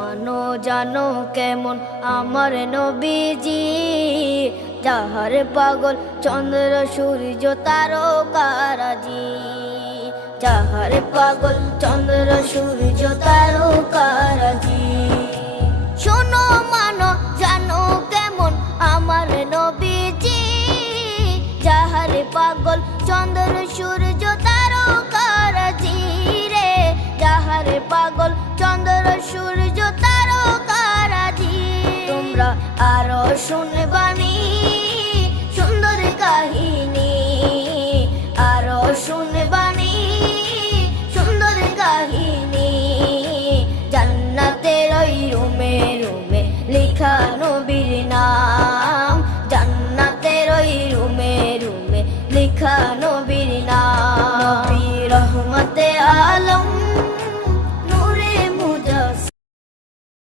মানো জানো কেমন আমার নবীজি, যাহার পাগল চন্দ্র সূর্য তারকারাজি, যাহার পাগল চন্দ্র সূর্য তারকারাজি। শোনো মানো জানো কেমন আমার নবীজি, যাহার পাগল চন্দ্র সূর্য তারকারাজি রে, যাহার পাগল চন্দ্র সূর্য তারকারাজি। তোমরা আরো শুনে